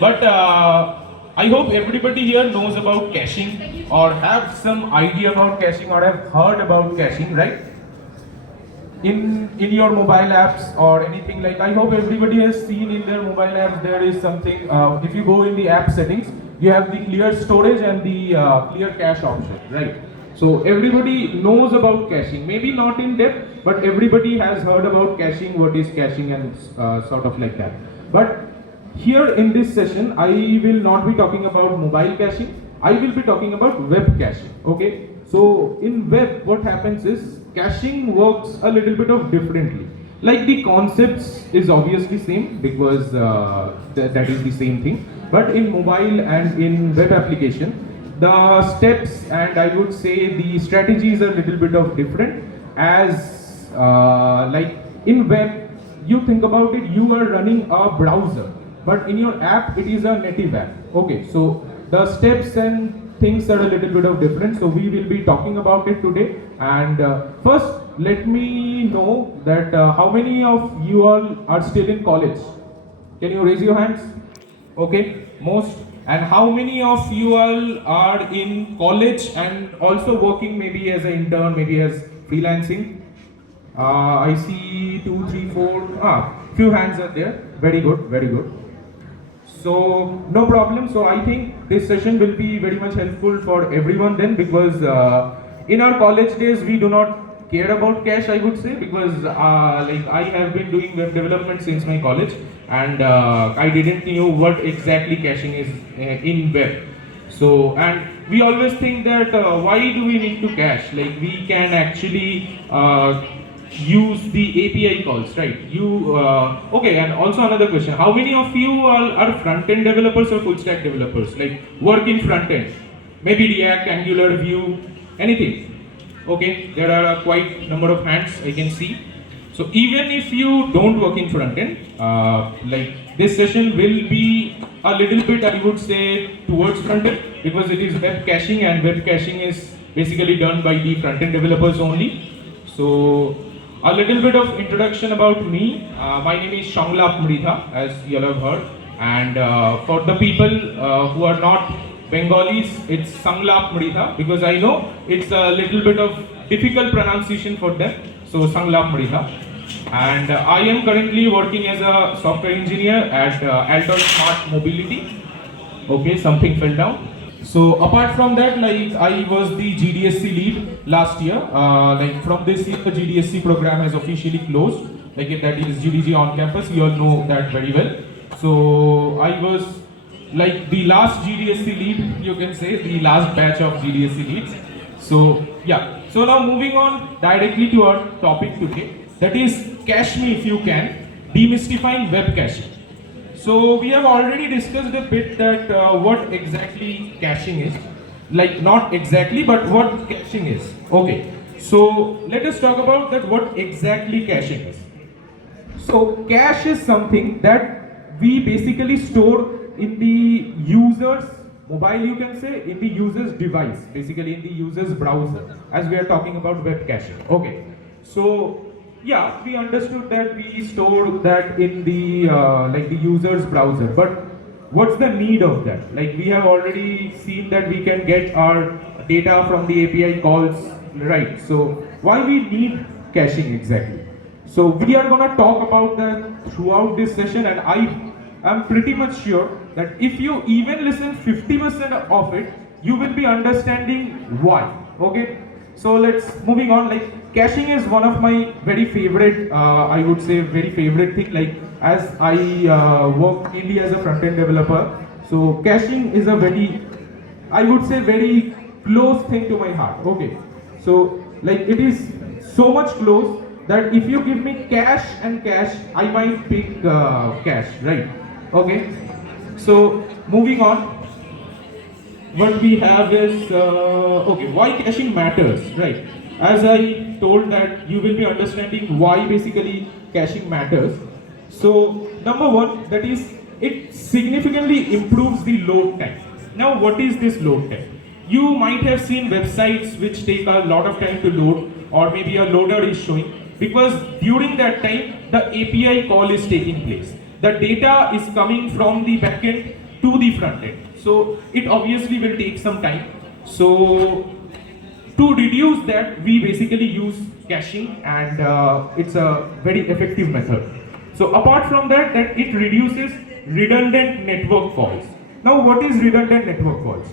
But I hope everybody here knows about caching or have some idea about caching or have heard about caching, right? In your mobile apps or anything, like I hope everybody has seen in their mobile apps there is something, if you go in the app settings, you have the clear storage and the clear cache option, right? So everybody knows about caching, maybe not in depth, but everybody has heard about caching, what is caching and sort of like that. But here in this session I will not be talking about mobile caching, I will be talking about web caching. Okay, so in web what happens is caching works a little bit of differently. Like the concepts is obviously same because that is the same thing, but in mobile and in web application the steps and I would say the strategies are a little bit of different. As like in web, you think about it, you are running a browser, but in your app it is a native app. Okay, so the steps and things are a little bit of different, so we will be talking about it today. And first let me know that how many of you all are still in college? Can you raise your hands? Okay, most. And how many of you all are in college and also working maybe as an intern, maybe as freelancing? I see 2, 3, 4, few hands are there. Very good, very good. So no problem. So I think this session will be very much helpful for everyone then, because in our college days we do not care about cache, I would say, because like I have been doing web development since my college, and I didn't know what exactly caching is in web. So, and we always think that why do we need to cache? Like we can actually use the API calls, right? Okay, and also another question: how many of you are front-end developers or full-stack developers? Like work in front-end, maybe React, Angular, Vue, anything? Okay, there are quite number of hands I can see. So even if you don't work in front end, like this session will be a little bit, I would say, towards front end, because it is web caching, and web caching is basically done by the front end developers only. So a little bit of introduction about me. My name is Shanglap Mridha, as you all have heard, and for the people who are not Bengalis, it's Sanglap Mridha, because I know it's a little bit of difficult pronunciation for them. So Sanglap Mridha. And I am currently working as a software engineer at Alton Smart Mobility. Okay, something fell down. So apart from that, like I was the GDSC lead last year. Like from this year, the GDSC program has officially closed. Like that is GDG on campus. You all know that very well. So I was like the last GDSC lead, you can say, the last batch of GDSC leads. So yeah, so now moving on directly to our topic today, that is cache me if you can, demystifying web caching. So we have already discussed a bit that what exactly caching is, like not exactly, but what caching is. Okay, so let us talk about that what exactly caching is. So cache is something that we basically store in the user's mobile, you can say, in the user's device, basically in the user's browser, as we are talking about web caching. Okay, so yeah, we understood that we store that in the like the user's browser, but what's the need of that? Like we have already seen that we can get our data from the API calls, right? So why we need caching exactly? So we are going to talk about that throughout this session, and I'm pretty much sure that if you even listen 50% of it, you will be understanding why. Okay, so let's moving on. Like caching is one of my very favorite, I would say very favorite thing. Like as I work mainly as a front-end developer, so caching is a very, I would say very close thing to my heart. Okay, so like it is so much close that if you give me cache and cache, I might pick cache, right? Okay, so moving on, what we have is okay, why caching matters, right? As I told that you will be understanding why basically caching matters. So number one, that is it significantly improves the load time. Now what is this load time? You might have seen websites which take a lot of time to load, or maybe a loader is showing, because during that time the API call is taking place. The data is coming from the backend to the front end. So it obviously will take some time. So to reduce that, we basically use caching, and it's a very effective method. So apart from that, it reduces redundant network calls. Now, what is redundant network calls?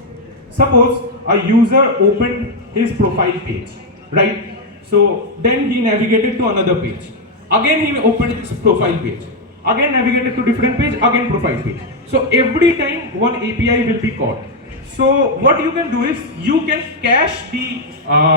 Suppose a user opened his profile page, right? So then he navigated to another page. Again he opened his profile page. Again navigated to different page, again profile page. So every time one API will be called. So what you can do is you can cache the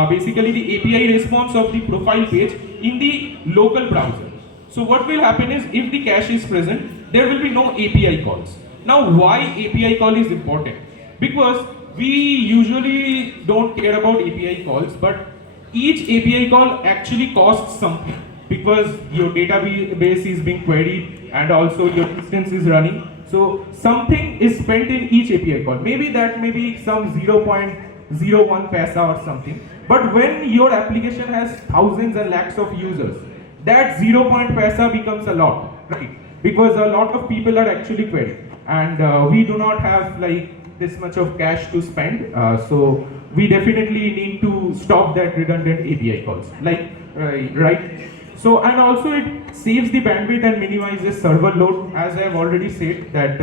basically the API response of the profile page in the local browser. So what will happen is if the cache is present, there will be no API calls. Now why API call is important? Because we usually don't care about API calls, but each API call actually costs something, because your database is being queried and also your instance is running. So something is spent in each API call. Maybe that may be some 0.01 paisa or something. But when your application has thousands and lakhs of users, that 0. paisa becomes a lot, right? Because a lot of people are actually querying, and we do not have like this much of cash to spend. So we definitely need to stop that redundant API calls, like right? So, and also it saves the bandwidth and minimizes server load. As I have already said that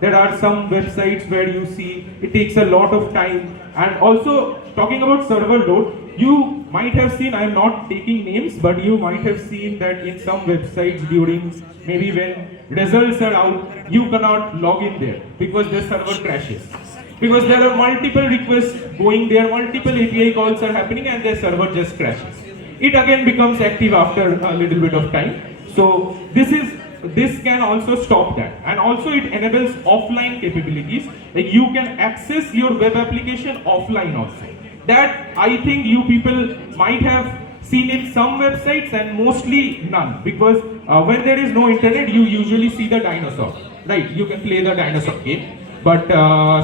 there are some websites where you see it takes a lot of time. And also talking about server load, you might have seen, I'm not taking names, but you might have seen that in some websites during maybe when results are out, you cannot log in there because the server crashes. Because there are multiple requests going there, multiple API calls are happening, and the server just crashes. It again becomes active after a little bit of time. So this can also stop that, and also it enables offline capabilities. Like you can access your web application offline also. That I think you people might have seen in some websites and mostly none, because when there is no internet, you usually see the dinosaur, right? You can play the dinosaur game. But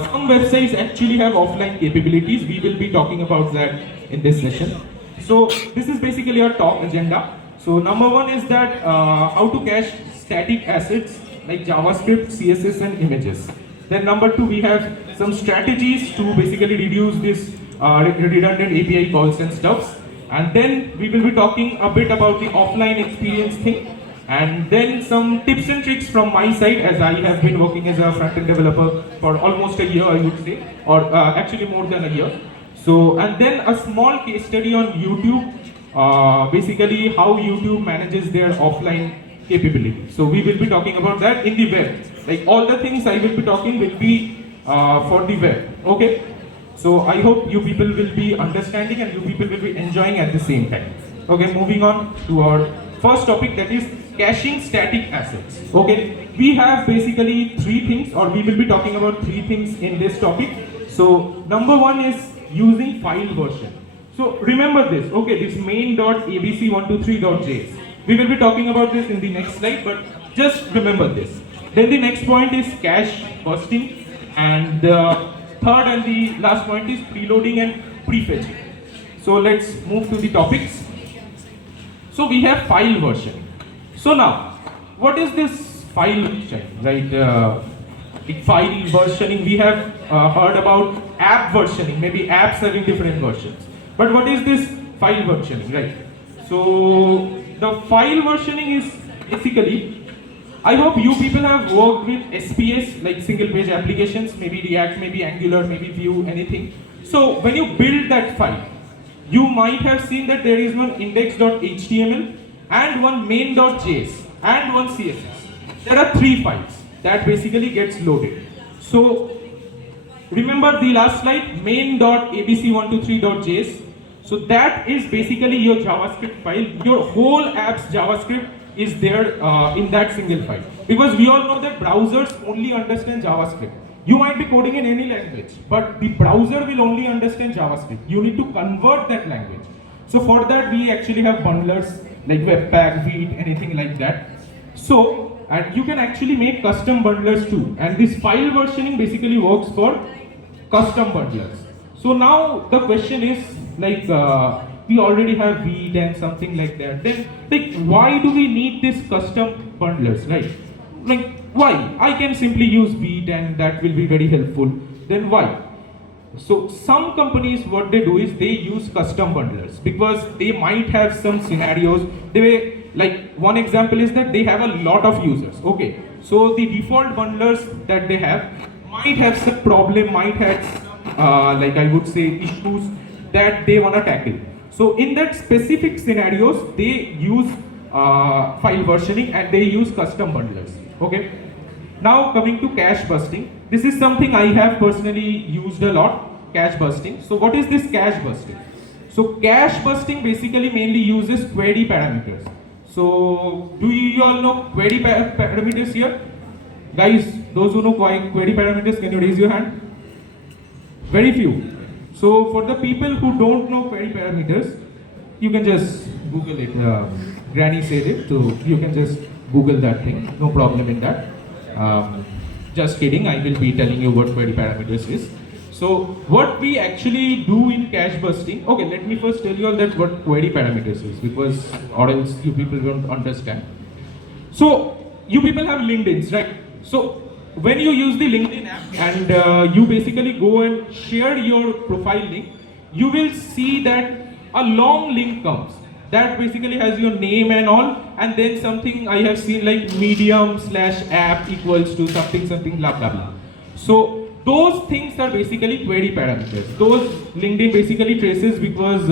some websites actually have offline capabilities. We will be talking about that in this session. So this is basically our talk agenda. So number one is that how to cache static assets like JavaScript, CSS and images. Then number two, we have some strategies to basically reduce this redundant API calls and stuffs. And then we will be talking a bit about the offline experience thing. And then some tips and tricks from my side, as I have been working as a front-end developer for almost a year, I would say, or actually more than a year. So, and then a small case study on YouTube, basically how YouTube manages their offline capability. So we will be talking about that in the web. Like all the things I will be talking will be for the web, okay? So I hope you people will be understanding and you people will be enjoying at the same time. Okay, moving on to our first topic, that is caching static assets. Okay, we have basically three things, or we will be talking about three things in this topic. So number one is using file version. So remember this, okay, this main.abc123.js. We will be talking about this in the next slide, but just remember this. Then the next point is cache bursting, and the third and the last point is preloading and prefetching. So let's move to the topics. So we have file version. So now, what is this file version, right? File versioning, we have heard about app versioning, maybe apps having different versions. But what is this file versioning, right? So the file versioning is basically, I hope you people have worked with SPS, like single page applications, maybe React, maybe Angular, maybe Vue, anything. So when you build that file, you might have seen that there is one index.html and one main.js and one CSS. There are three files that basically gets loaded. So remember the last slide, main.abc123.js. So that is basically your JavaScript file. Your whole app's JavaScript is there in that single file. Because we all know that browsers only understand JavaScript. You might be coding in any language, but the browser will only understand JavaScript. You need to convert that language. So for that, we actually have bundlers like Webpack, Vite, anything like that. So, and you can actually make custom bundlers too. And this file versioning basically works for custom bundlers. So now the question is like, we already have Vite and something like that. Then, like, why do we need this custom bundlers, right? like, why? I can simply use Beat and that will be very helpful. Then why? So some companies, what they do is they use custom bundlers because they might have some scenarios. They like one example is that they have a lot of users. Okay, so the default bundlers that they have might have some problem, might have some like I would say issues that they wanna tackle. So in that specific scenarios, they use file versioning and they use custom bundlers. Okay. Now coming to cache busting, this is something I have personally used a lot, cache busting. So what is this cache busting? So cache busting basically mainly uses query parameters. So do you all know query parameters here? Guys, those who know query parameters, can you raise your hand? Very few. So for the people who don't know query parameters, you can just Google it. Granny said it, so you can just Google that thing, no problem in that. Just kidding, I will be telling you what query parameters is. So what we actually do in cache busting, okay, let me first tell you all that what query parameters is, because or else you people don't understand. So you people have LinkedIn's, right? So when you use the LinkedIn app and you basically go and share your profile link, you will see that a long link comes that basically has your name and all, and then something I have seen like medium/app equals to something blah blah blah. So those things are basically query parameters. Those LinkedIn basically traces because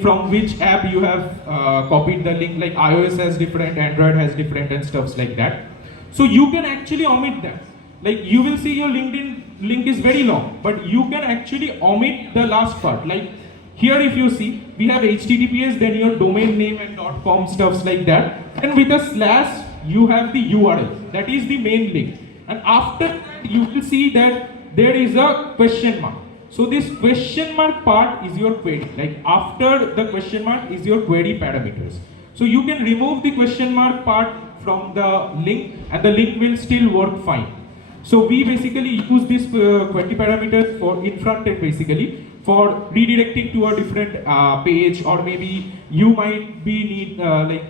from which app you have copied the link, like iOS has different, Android has different and stuffs like that. So you can actually omit that. Like you will see your LinkedIn link is very long, but you can actually omit the last part. Like here if you see, we have HTTPS, then your domain name and .com stuffs like that. And with a slash, you have the URL. That is the main link. And after that, you will see that there is a question mark. So this question mark part is your query. Like after the question mark is your query parameters. So you can remove the question mark part from the link and the link will still work fine. So we basically use this query parameters for in front end basically for redirecting to a different page, or maybe you might be need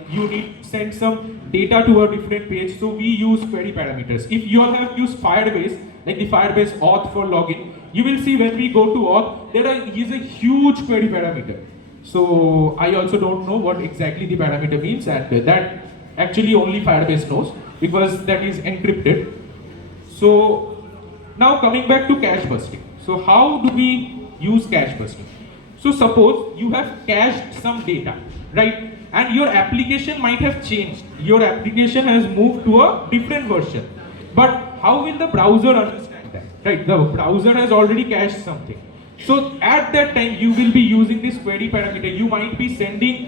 you need to send some data to a different page. So we use query parameters. If you all have used Firebase, like the Firebase auth for login, you will see when we go to auth, there is a huge query parameter. So I also don't know what exactly the parameter means, and that actually only Firebase knows because that is encrypted. So now coming back to cache busting. So how do we use cache busting? So suppose you have cached some data, right? And your application might have changed. Your application has moved to a different version. But how will the browser understand that? Right? The browser has already cached something. So at that time, you will be using this query parameter. You might be sending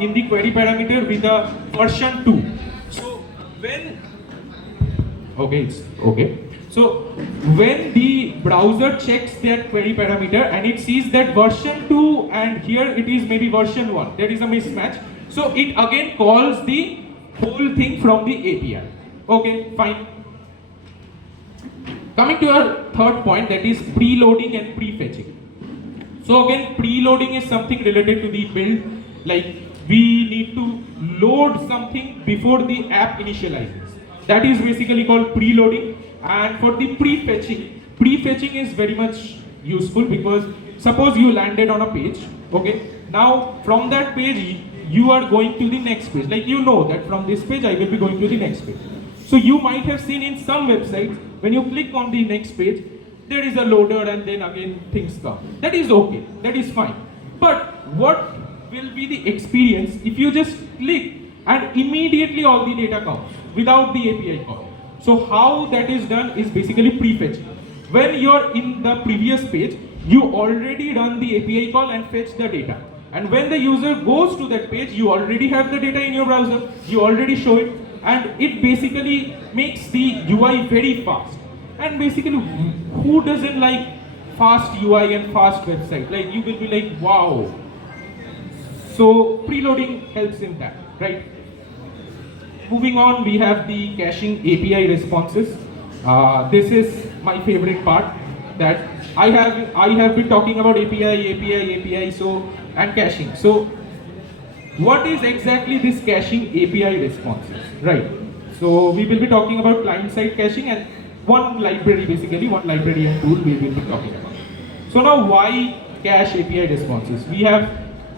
in the query parameter with a version 2. So when, okay, it's okay. So when the browser checks that query parameter and it sees that version 2 and here it is maybe version 1, there is a mismatch. So it again calls the whole thing from the API. Okay, fine. Coming to our third point, that is preloading and prefetching. So again, preloading is something related to the build. Like we need to load something before the app initializes. That is basically called preloading. And for the prefetching is very much useful because suppose you landed on a page, okay? Now from that page, you are going to the next page. Like you know that from this page, I will be going to the next page. So you might have seen in some websites, when you click on the next page, there is a loader and then again things come. That is okay, that is fine. But what will be the experience if you just click and immediately all the data comes without the API call? So how that is done is basically prefetching. When you're in the previous page, you already run the API call and fetch the data. And when the user goes to that page, you already have the data in your browser, you already show it, and it basically makes the UI very fast. And basically, who doesn't like fast UI and fast website? Like you will be like, wow. So preloading helps in that, right? Moving on, we have the caching API responses. This is my favorite part. That I have been talking about API, so and caching. So what is exactly this caching API responses, right? So we will be talking about client-side caching and one library basically, one library and tool we will be talking about. So now why cache API responses? We have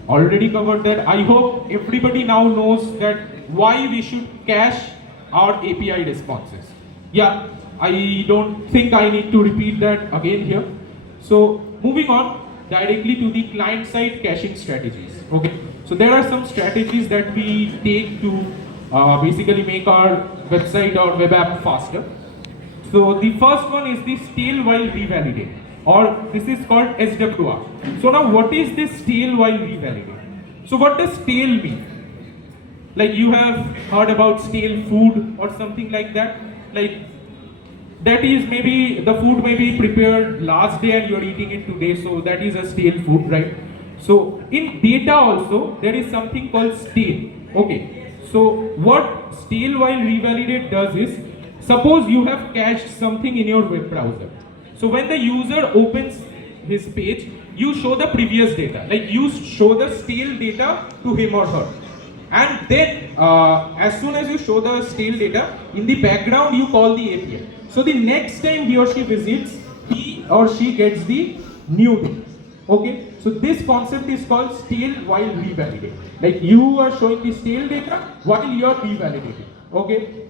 already covered that. I hope everybody now knows that why we should cache our API responses. Yeah, I don't think I need to repeat that again here. So moving on directly to the client-side caching strategies. Okay, so there are some strategies that we take to basically make our website or web app faster. So the first one is the stale while revalidate, or this is called SWR. So now what is this stale while revalidate? So what does stale mean? Like you have heard about stale food or something like that. Like that is maybe the food may be prepared last day and you are eating it today, so that is a stale food, right? So in data also there is something called stale. Okay, so what stale while revalidate does is, suppose you have cached something in your web browser. So when the user opens his page, you show the previous data, like you show the stale data to him or her. And then as soon as you show the stale data, in the background you call the API. So the next time he or she visits, he or she gets the new thing. Okay, so this concept is called stale while revalidating. Like you are showing the stale data while you are revalidating. Okay.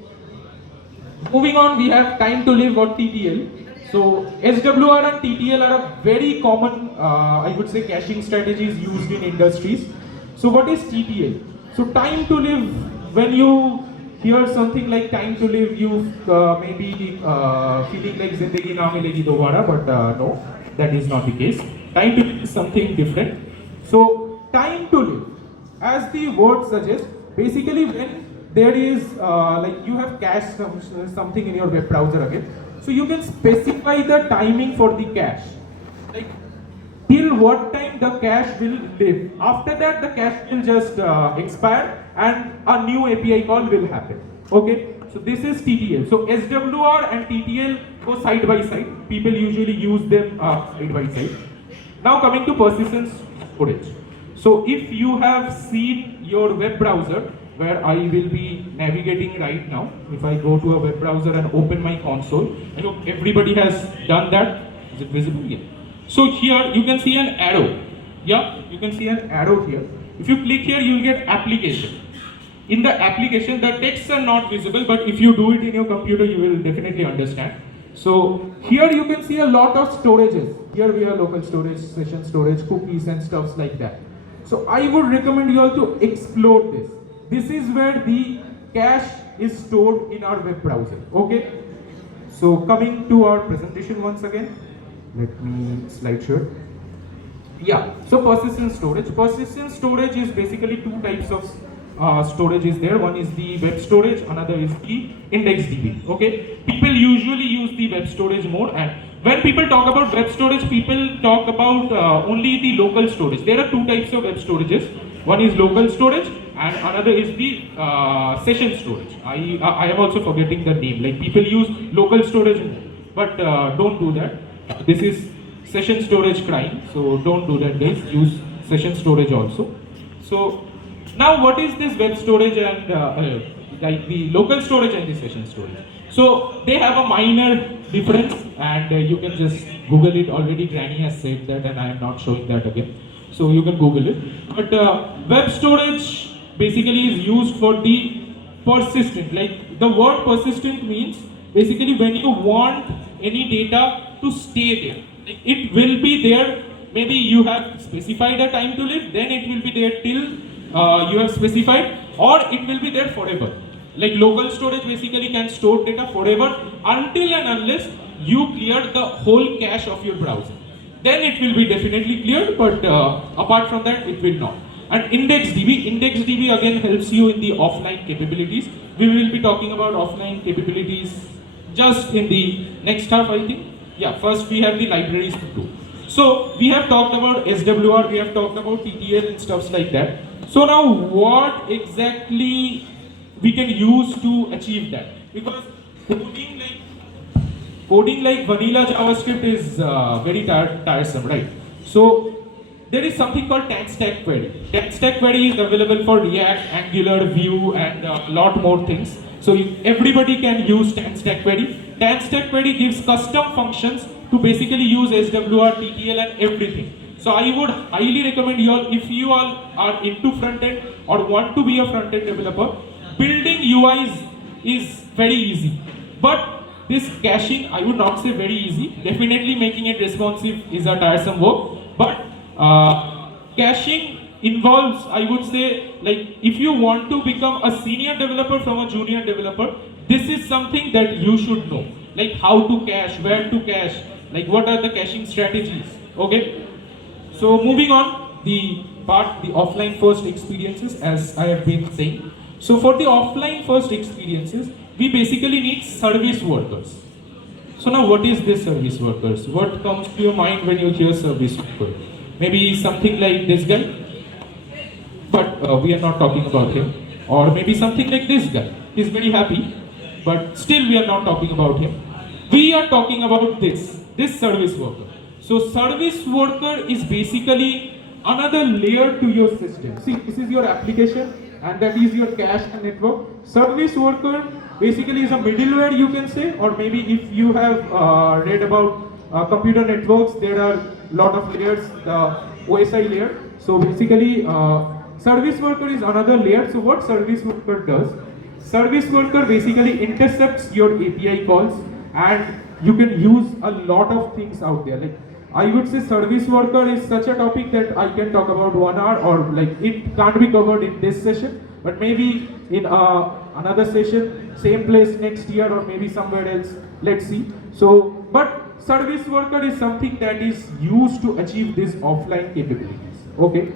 Moving on, we have time to live or TTL. So SWR and TTL are a very common, I would say, caching strategies used in industries. So what is TTL? So time to live, when you hear something like time to live, you may be feeling like Zindagi na milegi dobara, but no, that is not the case. Time to live is something different. So time to live, as the word suggests, basically when there is like you have cached something in your web browser again, so you can specify the timing for the cache, like till what time the cache will live. After that the cache will just expire and a new API call will happen. Okay, so this is TTL. So SWR and TTL go side by side. People usually use them side by side. Now coming to persistence storage. So if you have seen your web browser, where I will be navigating right now, if I go to a web browser and open my console, I hope everybody has done that. Is it visible? Yeah. So here you can see an arrow. Yeah, you can see an arrow here. If you click here, you will get application. In the application, the texts are not visible, but if you do it in your computer, you will definitely understand. So here you can see a lot of storages. Here we have local storage, session storage, cookies and stuffs like that. So I would recommend you all to explore this. This is where the cache is stored in our web browser. Okay. So coming to our presentation once again. Let me slide share. Yeah. So persistent storage. Persistent storage is basically two types of storage is there. One is the web storage, another is the IndexedDB. Okay. People usually use the web storage more, and when people talk about web storage, people talk about only the local storage. There are two types of web storages. One is local storage and another is the session storage. I am also forgetting the name. Like people use local storage, but don't do that. This is session storage crime, so don't do that, guys. Use session storage also. So now what is this web storage and like the local storage and the session storage? So they have a minor difference, and you can just Google it. Already Granny has said that, and I am not showing that again. So you can Google it. But web storage basically is used for the persistent. Like the word persistent means basically when you want any data to stay there. Like it will be there. Maybe you have specified a time to live, then it will be there till you have specified, or it will be there forever. Like local storage basically can store data forever until and unless you clear the whole cache of your browser. Then it will be definitely cleared, but apart from that, it will not. And IndexedDB again helps you in the offline capabilities. We will be talking about offline capabilities just in the next half, I think. Yeah, first we have the libraries to do. So we have talked about SWR, we have talked about TTL and stuffs like that. So now what exactly we can use to achieve that? Because coding like vanilla JavaScript is very tiresome, right? So there is something called tech stack query. Tech stack query is available for React, Angular, Vue, and a lot more things. So everybody can use TAN-stack query. TAN-stack query gives custom functions to basically use SWR, TTL and everything. So I would highly recommend you all, if you all are into front-end or want to be a front-end developer, building UIs is very easy. But this caching, I would not say very easy. Definitely making it responsive is a tiresome work. But caching involves, I would say, like if you want to become a senior developer from a junior developer, this is something that you should know. Like how to cache, where to cache, like what are the caching strategies, okay? So moving on, the offline first experiences, as I have been saying. So for the offline first experiences, we basically need service workers. So now what is this service workers? What comes to your mind when you hear service worker? Maybe something like this guy, but we are not talking about him. Or maybe something like this guy. He's very happy, but still we are not talking about him. We are talking about this service worker. So service worker is basically another layer to your system. See, this is your application and that is your cache and network. Service worker basically is a middleware, you can say, or maybe if you have read about computer networks, there are a lot of layers, the OSI layer. So basically service worker is another layer. So what service worker does? Service worker basically intercepts your API calls and you can use a lot of things out there. Like I would say service worker is such a topic that I can talk about 1 hour, or like it can't be covered in this session, but maybe in another session, same place next year or maybe somewhere else, let's see. So, but service worker is something that is used to achieve these offline capabilities, okay?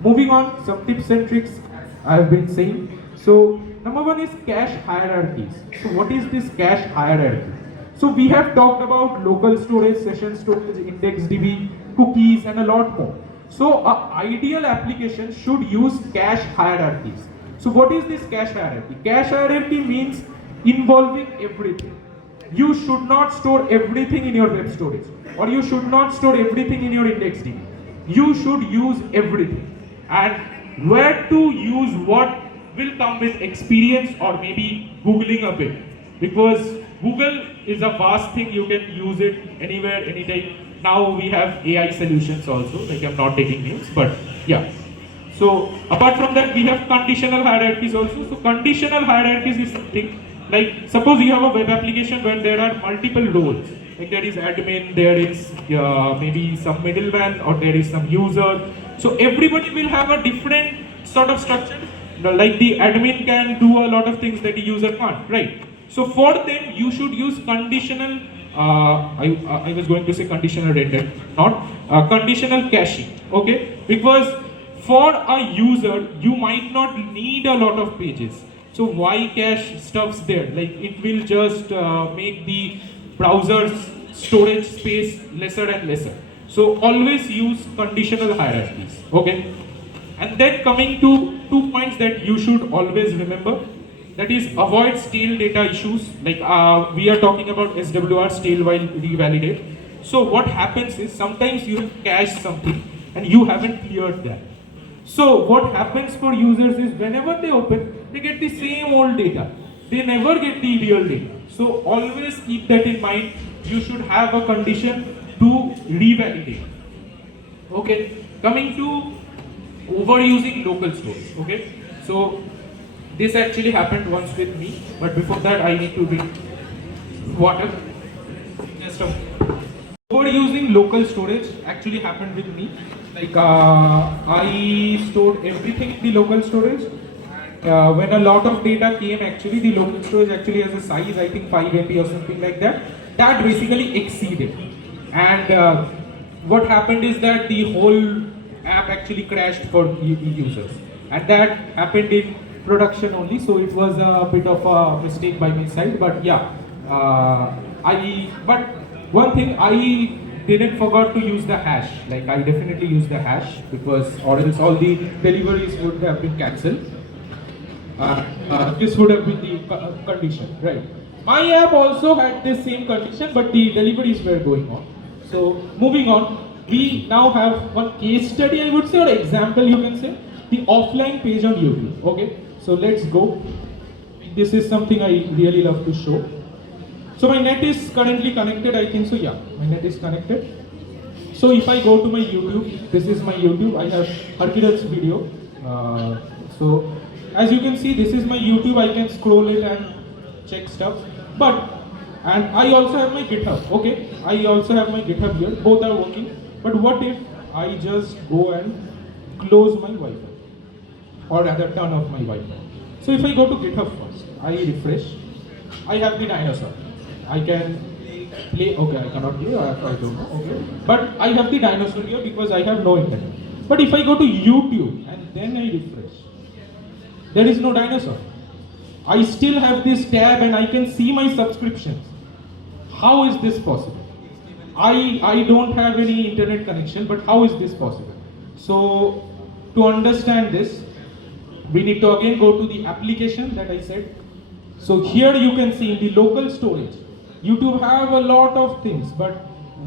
Moving on, some tips and tricks I have been saying. So, number one is cache hierarchies. So, what is this cache hierarchy? So we have talked about local storage, session storage, IndexedDB, cookies and a lot more. So an ideal application should use cache hierarchies. So what is this cache hierarchy? Cache hierarchy means involving everything. You should not store everything in your web storage, or you should not store everything in your IndexedDB. You should use everything. And where to use what will come with experience or maybe Googling a bit. Because Google is a vast thing, you can use it anywhere, anytime. Now we have AI solutions also, like I'm not taking names, but yeah. So apart from that, we have conditional hierarchies also. So conditional hierarchies is something like, suppose you have a web application where there are multiple roles. Like there is admin, there is maybe some middleman, or there is some user. So everybody will have a different sort of structure. Like the admin can do a lot of things that the user can't, right? So for them, you should use conditional, I was going to say conditional rendered, not conditional caching, okay? Because for a user, you might not need a lot of pages. So why cache stuffs there? Like it will just make the browser's storage space lesser and lesser. So always use conditional hierarchies, okay? And then coming to 2 points that you should always remember. That is, avoid stale data issues. Like we are talking about SWR, stale while revalidate. So what happens is sometimes you have cached something and you haven't cleared that. So what happens for users is whenever they open, they get the same old data. They never get the real data. So always keep that in mind. You should have a condition to revalidate. Okay, coming to overusing local stores. Okay, so this actually happened once with me, but before that I need to drink water. Just overusing local storage actually happened with me. Like I stored everything in the local storage. When a lot of data came, actually the local storage actually has a size, I think 5 MB or something like that. That basically exceeded. And what happened is that the whole app actually crashed for users. And that happened in production only, so it was a bit of a mistake by my side, but yeah, but one thing, I didn't forget to use the hash. Like I definitely used the hash, because or else all the deliveries would have been cancelled. This would have been the condition, right? My app also had the same condition, but the deliveries were going on. So moving on, we now have one case study, I would say, or example you can say, the offline page on YouTube, okay? So let's go. this is something I really love to show. So my net is currently connected, I think so, yeah, my net is connected. So if I go to my YouTube, this is my YouTube, I have Harkirat's video. So as you can see, this is my YouTube, I can scroll it and check stuff. And I also have my GitHub, okay? I also have my GitHub here, both are working. But what if I just go and close my Wi-Fi? Or rather turn off my Wi-Fi. So if I go to GitHub first, I refresh, I have the dinosaur. I can play, okay, I cannot play, I don't know, okay. But I have the dinosaur here because I have no internet. But if I go to YouTube and then I refresh, there is no dinosaur. I still have this tab and I can see my subscriptions. How is this possible? I don't have any internet connection, but how is this possible? So to understand this, we need to again go to the application that I said. So here you can see in the local storage, YouTube have a lot of things, but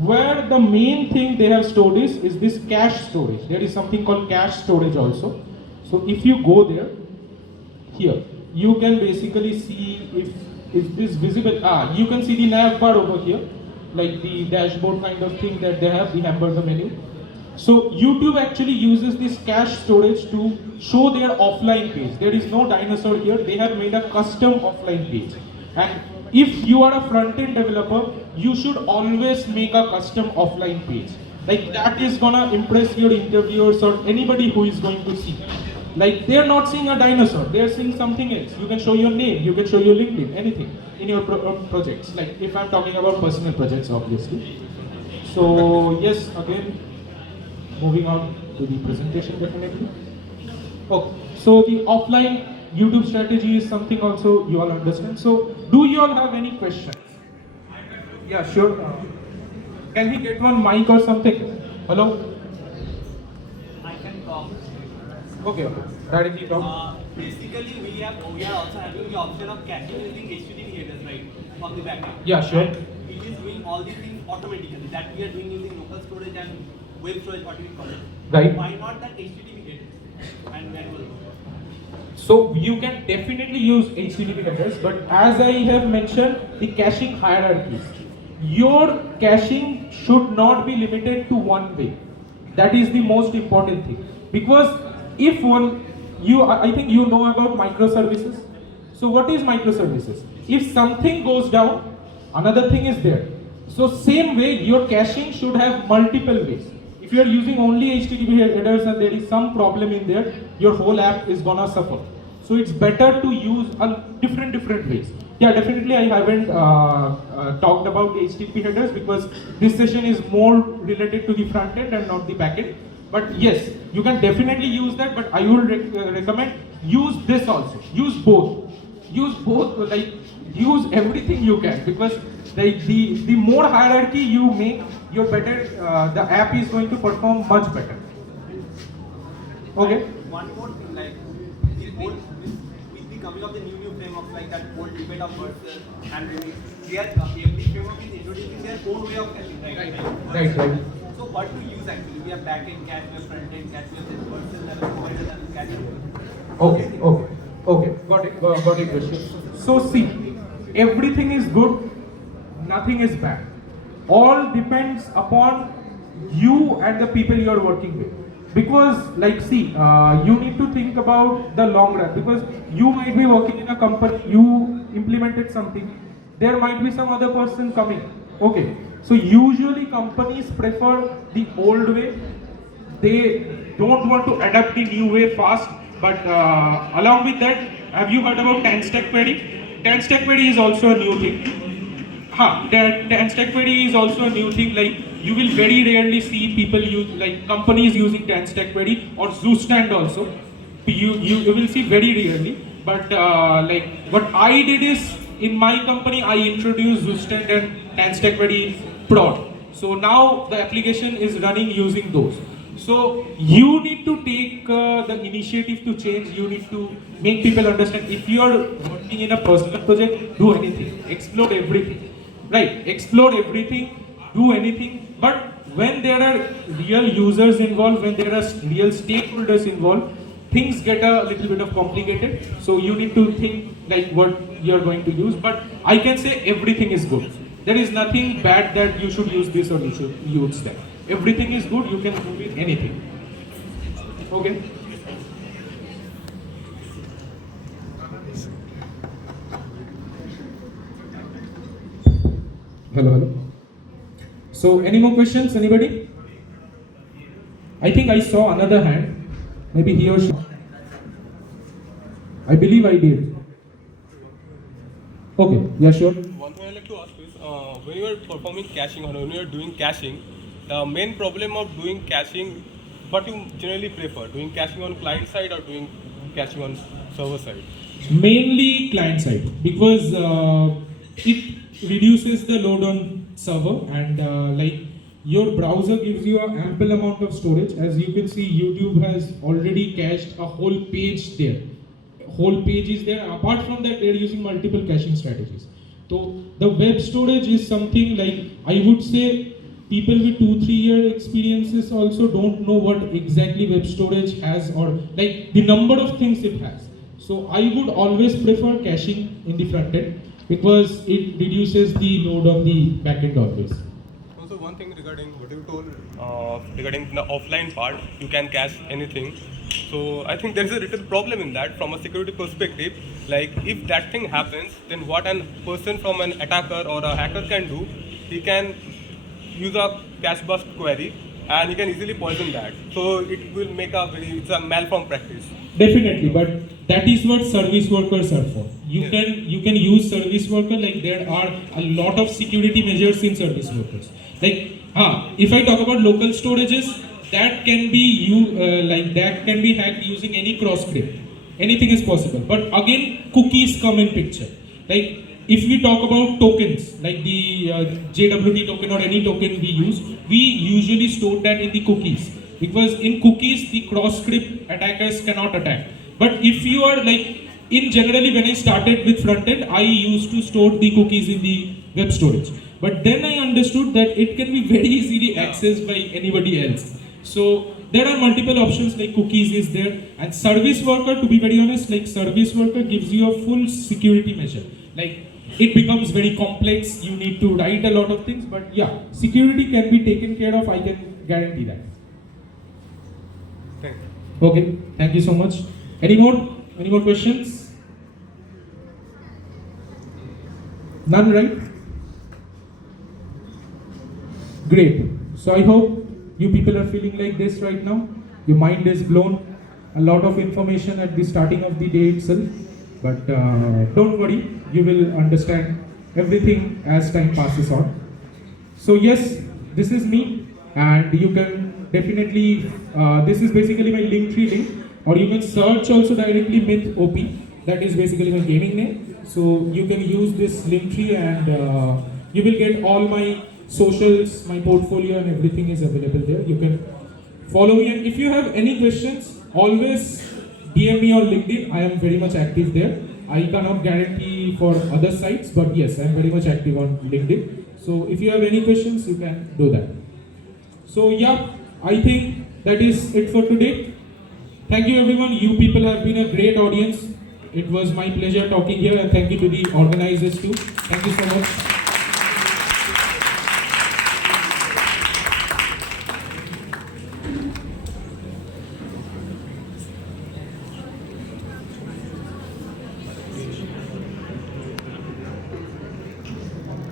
where the main thing they have stored is this cache storage. There is something called cache storage also. So if you go there, here, you can basically see if this visible, you can see the nav bar over here, like the dashboard kind of thing that they have, the hamburger menu. So YouTube actually uses this cache storage to show their offline page. There is no dinosaur here, they have made a custom offline page. And if you are a front-end developer, you should always make a custom offline page. Like that is gonna impress your interviewers or anybody who is going to see. Like they're not seeing a dinosaur, they're seeing something else. You can show your name, you can show your LinkedIn, anything in your projects. Like if I'm talking about personal projects, obviously. So yes, again, moving on to the presentation definitely. Okay, so the offline YouTube strategy is something also you all understand. So do you all have any questions? Yeah, sure. Can we get one mic or something? Hello? I can talk. Okay, okay. Directly talk. Basically, we are also having the option of caching using HTTP headers, right, from the backend. Yeah, sure. And it is doing all these things automatically that we are doing using local storage and web storage, what we call it. Right. Why not that HTTP headers and manual? So you can definitely use HTTP headers, but as I have mentioned, the caching hierarchies. Your caching should not be limited to one way. That is the most important thing. Because if I think you know about microservices. So what is microservices? If something goes down, another thing is there. So same way, your caching should have multiple ways. If you are using only HTTP headers and there is some problem in there, your whole app is gonna suffer. So it's better to use different ways. Yeah, definitely I haven't talked about HTTP headers because this session is more related to the front end and not the back end. But yes, you can definitely use that, but I would recommend use this also. Use both. Use both, like use everything you can, because the more hierarchy you make, your better the app is going to perform much better. Okay. One more thing, like with the coming of the new frameworks, like that whole debate of versus and remix, every framework is introducing their own way of caching, right? Right. So what to use actually? We have back-end cache, we have front-end cache, we have this versus level, provider level cache. Okay. Got it, question. So see, everything is good, nothing is bad. All depends upon you and the people you are working with. Because like see, you need to think about the long run, because you might be working in a company, you implemented something, there might be some other person coming. Okay, so usually companies prefer the old way. They don't want to adapt the new way fast. But along with that, have you heard about 10-stack query? 10-stack query is also a new thing. 10-stack query is also a new thing. Like you will very rarely see people use, like companies using 10-stack query or Zoostand also. You will see very rarely. But like what I did is, in my company, I introduced Zoostand and 10-stack query prod. So now the application is running using those. So you need to take the initiative to change. You need to make people understand. If you are working in a personal project, do anything, explore everything, right? Explore everything, do anything. But when there are real users involved, when there are real stakeholders involved, things get a little bit of complicated. So you need to think like what you're going to use, but I can say everything is good. There is nothing bad that you should use this or you should use that. Everything is good, you can do with anything. Okay? Hello, hello. So, any more questions? Anybody? I think I saw another hand. Maybe he or she. I believe I did. Okay, yeah, sure. One thing I'd like to ask is, when you are performing caching or when you are doing caching, the main problem of doing caching, what you generally prefer, doing caching on client side or doing caching on server side? Mainly client side, because it reduces the load on server, and like your browser gives you an ample amount of storage. As you can see, YouTube has already cached a whole page there. Whole page is there. Apart from that, they are using multiple caching strategies. So the web storage is something like, I would say people with 2-3 year experiences also don't know what exactly web storage has, or like the number of things it has. So I would always prefer caching in the front end because it reduces the load on the back end always. Also, one thing regarding what you told regarding the offline part, you can cache anything. So I think there is a little problem in that from a security perspective. Like if that thing happens, then what a person from an attacker or a hacker can do, he can use a cache burst query and he can easily poison that. So it will make it's a malform practice. Definitely, but that is what service workers are for. You can use service worker, like there are a lot of security measures in service workers. Like, if I talk about local storages, that can be that can be hacked using any cross script. Anything is possible. But again, cookies come in picture. Like if we talk about tokens, like the JWT token or any token we use, we usually store that in the cookies. Because in cookies, the cross-script attackers cannot attack. But if you are like, in generally when I started with frontend, I used to store the cookies in the web storage. But then I understood that it can be very easily accessed by anybody else. So there are multiple options, like cookies is there, and service worker, to be very honest, like service worker gives you a full security measure. Like it becomes very complex, you need to write a lot of things, but yeah, security can be taken care of, I can guarantee that. Thank you. Okay, thank you so much. Any more questions? None, right? Great. So I hope you people are feeling like this right now. Your mind is blown. A lot of information at the starting of the day itself. But don't worry, you will understand everything as time passes on. So yes, this is me, and you can definitely, this is basically my Linktree link, or you can search also directly with OP. That is basically my gaming name. So you can use this Linktree and you will get all my socials, my portfolio and everything is available there. You can follow me, and if you have any questions, always DM me on LinkedIn. I am very much active there. I cannot guarantee for other sites, but yes, I am very much active on LinkedIn. So if you have any questions, you can do that. So yeah, I think that is it for today. Thank you everyone. You people have been a great audience. It was my pleasure talking here, and thank you to the organizers too. Thank you so much.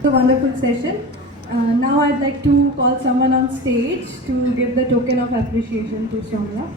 A wonderful session. Now I'd like to call someone on stage to give the token of appreciation to Soumya.